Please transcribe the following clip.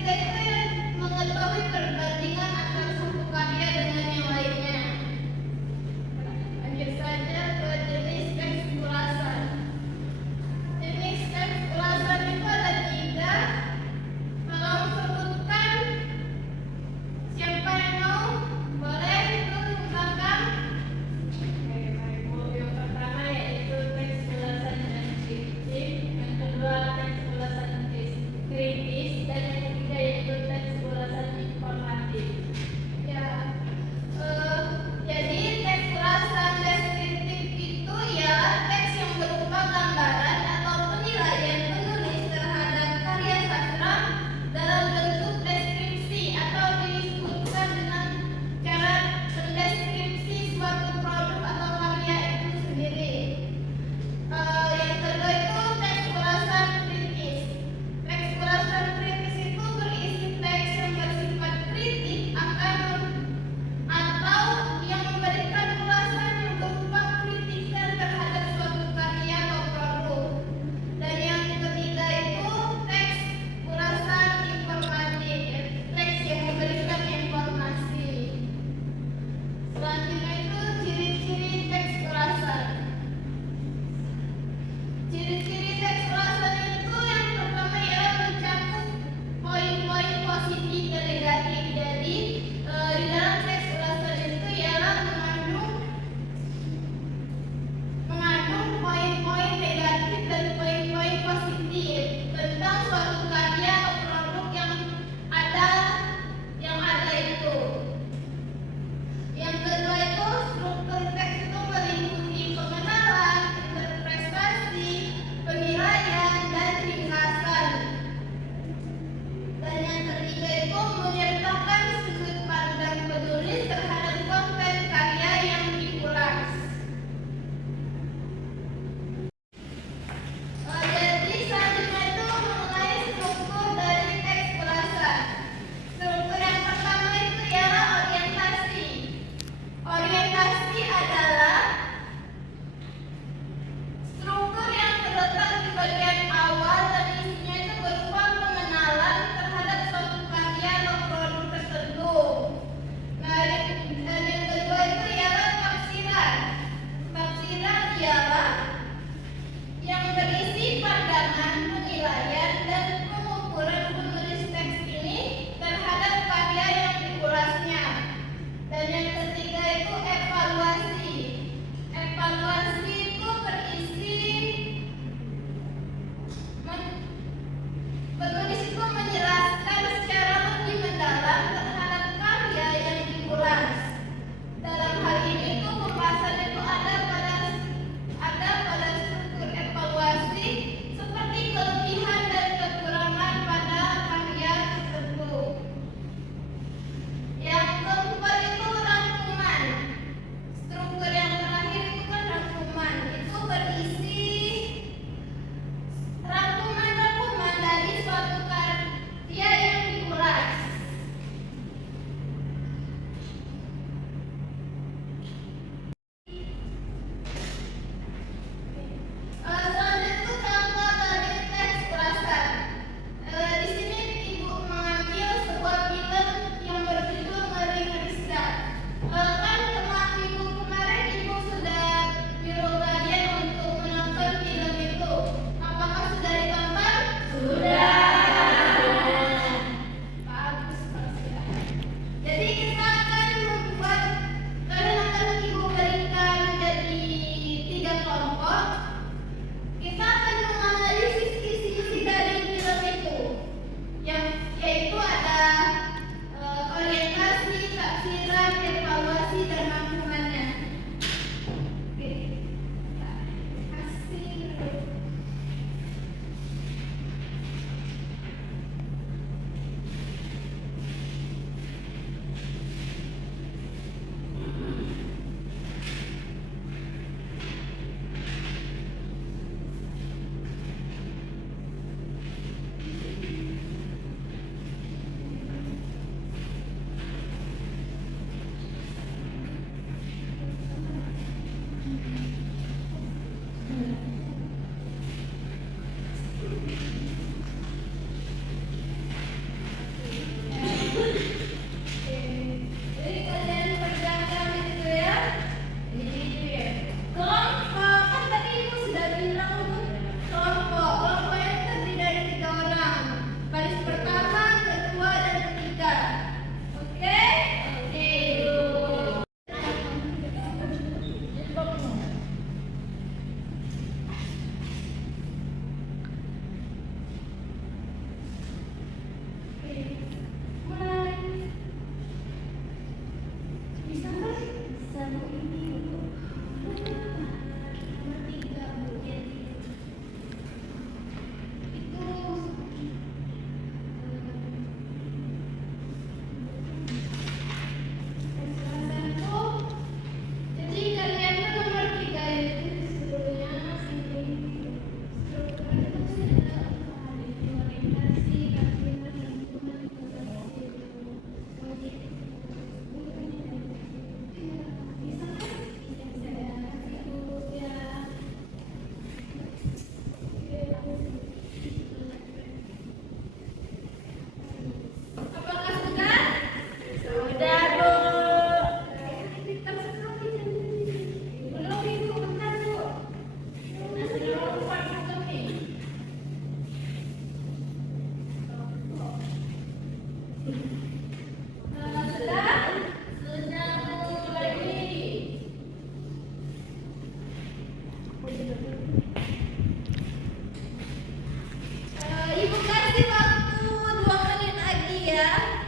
ketiga itu yang mengetahui perbandingan antara satu karya dengan yang lainnya. Lanjut saja ke jenis teks ulasan. Jenis teks ulasan itu ada 3. Tolong sebutkan siapa yang mau, boleh itu belakang. Yang pertama yaitu teks ulasan deskriptif, yang kedua teks ulasan kritis, dan yang ketiga yaitu teks ulasan informatif. Ya, jadi teks ulasan deskriptif itu ya teks yang berupa gambaran atau penilaian penulis terhadap karya sastra dalam bentuk deskripsi atau disebutkan dengan cara mendeskripsi suatu produk atau karya itu sendiri. Yang kedua itu teks ulasan kritis. Teks ulasan kritis itu berisi teks yang bersifat kritik akan atau yang memberikan ulasan yang berupa kritikan terhadap suatu karya atau produk. Dan yang ketiga itu teks ulasan informatif, teks yang memberikan informasi. Selanjutnya itu ciri-ciri teks ulasan. Ciri-ciri teks ulasan itu yang pertama ialah mencakup poin-poin positif dan negatif. Jadi di dalam teks ulasan itu ialah mengandung poin-poin negatif dan poin-poin positif tentang suatu karya atau produk yang ada itu. Yang kedua itu struktur teks itu meliputi pengenalan, interpretasi, penilaian, dan ringkasan. Dan yang ketiga itu menyertakan sudut pandang penulis terhadap konten karya yang diulas. Jadi selanjutnya itu mengenai struktur dari teks ulasan. Struktur yang pertama itu ialah orientasi. Orientasi adalah struktur yang terletak di bagian awal dan isinya itu berupa pengenalan terhadap suatu karya atau produk Sudah mulai. Ibu kasih waktu 2 menit lagi ya.